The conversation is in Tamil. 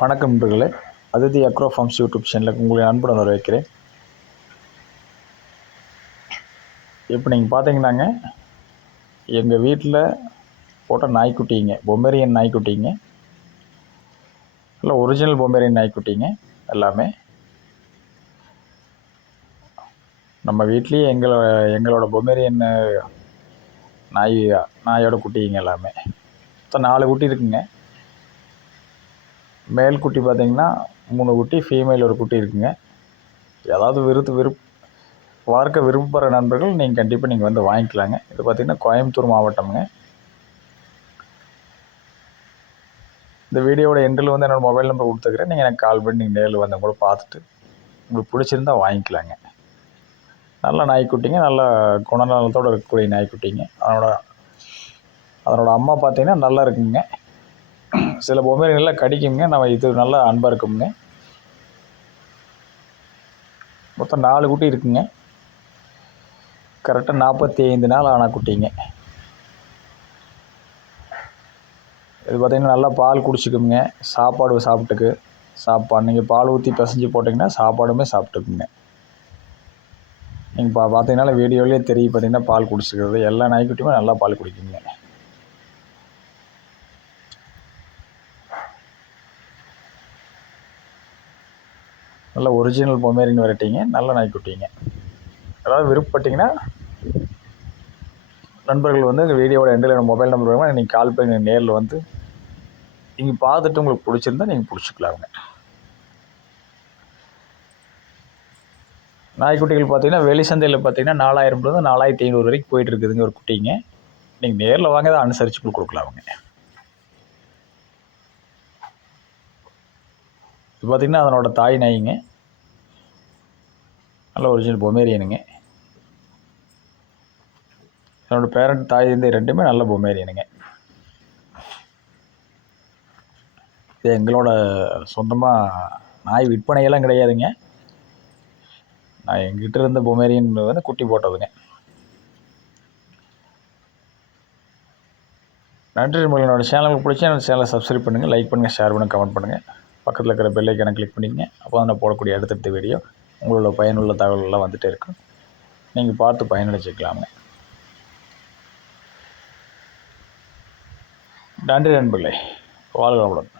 வணக்கம் நண்பர்களே. அதிதி அக்ரோ ஃபார்ம்ஸ் யூடியூப் சேனலுக்கு உங்களை அன்புடன் வரவேற்கிறேன். இப்போ நீங்கள் பார்த்தீங்கன்னாங்க எங்கள் வீட்டில் போட்ட நாய்க்குட்டிங்க பொம்மேரியன் நாய்க்குட்டிங்க. இல்லை ஒரிஜினல் பொம்மேரியன் நாய்க்குட்டிங்க எல்லாமே. நம்ம வீட்லேயே எங்களோட எங்களோட பொம்மேரியன் நாய் நாயோட குட்டிங்க எல்லாமே. மொத்தம் நாலு குட்டி இருக்குங்க. மேல் குட்டி பார்த்தீங்கன்னா மூணு குட்டி ஃபீமேல் ஒரு குட்டி இருக்குங்க. ஏதாவது விருத்து விருப் பார்க்க விருப்பப்படுற நண்பர்கள் நீங்கள் கண்டிப்பாக நீங்கள் வந்து வாங்கிக்கலாங்க. இது பார்த்திங்கன்னா கோயம்புத்தூர் மாவட்டம்ங்க. இந்த வீடியோவோட எண்டில் வந்து என்னோடய மொபைல் நம்பர் கொடுத்துக்கிறேன் நீங்கள் எனக்கு கால் பண்ணி நீங்கள் நேரில் வந்து கூட பார்த்துட்டு உங்களுக்கு பிடிச்சிருந்தா வாங்கிக்கலாங்க. நல்ல நாய்க்குட்டிங்க நல்ல குணநலத்தோடு இருக்கக்கூடிய நாய்க்குட்டிங்க. அதனோட அதனோட அம்மா பார்த்திங்கன்னா நல்லா இருக்குங்க. சில பொம்மைகள்லாம் கடிக்குங்க நம்ம இது நல்லா அன்பாக இருக்குங்க மொத்தம் நாலு குட்டி இருக்குங்க. கரெக்டாக நாற்பத்தி ஐந்து நாள் ஆன குட்டிங்க. இது பார்த்திங்கன்னா நல்லா பால் குடிச்சிக்குங்க. சாப்பாடு சாப்பிட்டுக்கு. சாப்பாடு நீங்கள் பால் ஊற்றி பிசைஞ்சு போட்டிங்கன்னா சாப்பாடுமே சாப்பிட்டுக்குங்க. நீங்கள் பா பார்த்தீங்கன்னா வீடியோலேயே தெரியும் பார்த்தீங்கன்னா பால் குடிச்சிக்கிறது. எல்லா நாய்க்குட்டியுமே நல்லா பால் குடிக்குங்க. நல்ல ஒரிஜினல் பொமேரியன் வெரைட்டிங்க. நல்ல நாய்க்குட்டிங்க அதாவது விருப்பப்பட்டிங்கன்னா நண்பர்கள் வந்து இந்த வீடியோவோட எண்டில் மொபைல் நம்பர் வேணுமா நீங்கள் கால் பண்ணி நேரில் வந்து நீங்கள் பார்த்துட்டு உங்களுக்கு பிடிச்சிருந்தா நீங்கள் பிடிச்சிக்கலாங்க. நாய்க்குட்டிகள் பார்த்தீங்கன்னா வெளி சந்தையில் பார்த்தீங்கன்னா நாலாயிரம்லேருந்து நாலாயிரத்தி ஐநூறு வரைக்கும் போயிட்டு இருக்குதுங்க ஒரு குட்டிங்க. நீங்கள் நேரில் வாங்க தான் அனுசரித்து கொடுக்கலாமுங்க இது பார்த்திங்கன்னா அதனோட தாய் நாய்ங்க. நல்ல ஒரிஜினல் பொமேரியனுங்க. என்னோட பேரண்ட் தாய் இருந்து ரெண்டுமே நல்ல பொமேரியனுங்க. இது எங்களோட சொந்தமாக நாய் விற்பனையெல்லாம் கிடையாதுங்க. நான் எங்கிட்ட இருந்த பொமேரியன் வந்து குட்டி போட்டதுங்க. நன்றி நம்மளோட சேனலுக்கு பிடிச்சா என்னோடய சேனலை சப்ஸ்கிரைப் பண்ணுங்கள் லைக் பண்ணுங்கள் ஷேர் பண்ணுங்கள் கமெண்ட் பண்ணுங்கள் பக்கத்தில் இருக்கிற பெல் ஐக்கனை கிளிக் பண்ணிங்க. அப்போ தான் நான் போடக்கூடிய அடுத்தடுத்த வீடியோ உங்களோட பயனுள்ள தகவல்கள்லாம் வந்துகிட்டே இருக்கும். நீங்கள் பார்த்து பயனடைச்சிக்கலாமே நன்றி நண்பர்களே. வாழ்க வளமுடன்.